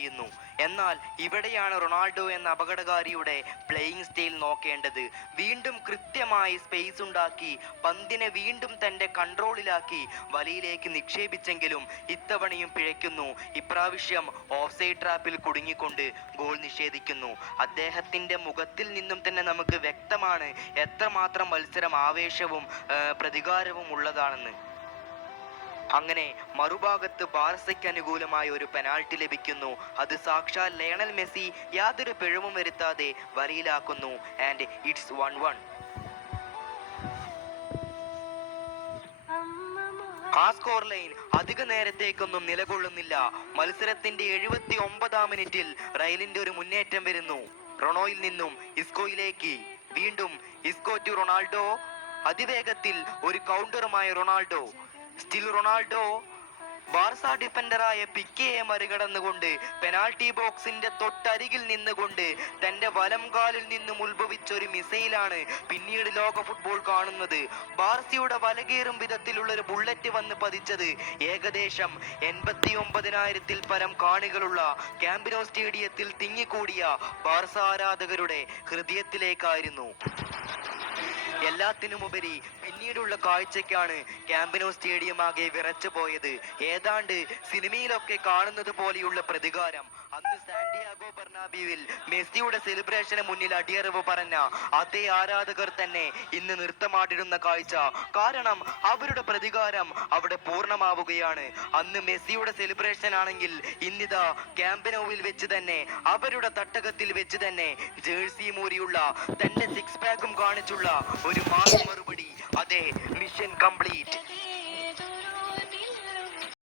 ചെയ്യുന്നു. എന്നാൽ ഇവിടെയാണ് റൊണാൾഡോ എന്ന അപകടകാരിയുടെ പ്ലേയിങ് സ്റ്റൈൽ നോക്കേണ്ടത്. വീണ്ടും കൃത്യമായി സ്പേസ് ഉണ്ടാക്കി പന്തിനെ വീണ്ടും തന്റെ കൺട്രോളിലാക്കി വലയിലേക്ക് നിക്ഷേപിച്ചെങ്കിലും ഇത്തവണയും പിഴയ്ക്കുന്നു. ഇപ്രാവശ്യം ഓഫ്സൈഡ് ട്രാപ്പിൽ കുടുങ്ങിക്കൊണ്ട് ഗോൾ നിഷേധിക്കുന്നു. അദ്ദേഹത്തിന്റെ മുഖത്തിൽ നിന്നും തന്നെ നമുക്ക് വ്യക്തമാണ് എത്രമാത്രം മത്സരം ആവേശവും പ്രതികാരവും ഉള്ളതാണെന്ന്. അങ്ങനെ മറുഭാഗത്ത് ബാർസയ്ക്ക് അനുകൂലമായ ഒരു പെനാൾട്ടി ലഭിക്കുന്നു. അത് സാക്ഷാൽ ലയണൽ മെസ്സി യാതൊരു പിഴവും വരുത്താതെ വലയിലാക്കുന്നു. And it's 1-1. ആ സ്കോർ ലൈൻ അധിക നേരത്തേക്കൊന്നും നിലകൊള്ളുന്നില്ല. മത്സരത്തിന്റെ 79-ാം മിനിറ്റിൽ റയലിന്റെ ഒരു മുന്നേറ്റം വരുന്നു. റൊണോയിൽ നിന്നും ഇസ്കോയിലേക്ക്, വീണ്ടും ഇസ്കോ ടു റൊണാൾഡോ. അതിവേഗത്തിൽ ഒരു കൗണ്ടറുമായ റൊണാൾഡോ. സ്റ്റിൽ റൊണാൾഡോ ബാർസ ഡിഫൻഡറായ പിക്കെയെ മറികടന്നുകൊണ്ട് പെനാൾട്ടി ബോക്സിന്റെ തൊട്ടരികിൽ നിന്നുകൊണ്ട് തന്റെ വലം കാലിൽ നിന്നും ഉത്ഭവിച്ചൊരു മിസൈലാണ് പിന്നീട് ലോക ഫുട്ബോൾ കാണുന്നത്. ബാർസയുടെ വലകേറും വിധത്തിലുള്ള ഒരു ബുള്ളറ്റ് വന്ന് പതിച്ചത് ഏകദേശം 89,000-ൽ പരം കാണികളുള്ള ക്യാമ്പ് നൗ സ്റ്റേഡിയത്തിൽ തിങ്ങിക്കൂടിയ ബാർസ ആരാധകരുടെ ഹൃദയത്തിലേക്കായിരുന്നു. എല്ലാത്തിനുമുപരി പിന്നീടുള്ള കാഴ്ചയ്ക്കാണ് ക്യാമ്പ് നൗ സ്റ്റേഡിയം ആകെ വിറച്ചു പോയത്. ഏതാണ്ട് സിനിമയിലൊക്കെ കാണുന്നത് പോലെയുള്ള പ്രതികാരം. അന്ന് സാന്റിയാഗോ ബെർണാബ്യൂവിൽ മെസ്സിയുടെ സെലിബ്രേഷന് മുന്നിൽ അടിയറവ് പറഞ്ഞ അതേ ആരാധകർ തന്നെ ഇന്ന് നൃത്തമാടിടുന്ന കാഴ്ച. കാരണം അവരുടെ പ്രതികാരം അവിടെ പൂർണ്ണമാവുകയാണ്. അന്ന് മെസ്സിയുടെ സെലിബ്രേഷൻ ആണെങ്കിൽ ഇന്നിതാ ക്യാമ്പ് നൗവിൽ വെച്ച് തന്നെ, അവരുടെ തട്ടകത്തിൽ വെച്ച് തന്നെ ജേഴ്സി മൂരിയുള്ള തന്റെ സിക്സ് പാക്കും കാണിച്ചുള്ള ഒരു മാസ് മറുപടി. അതെ, മിഷൻ കംപ്ലീറ്റ്.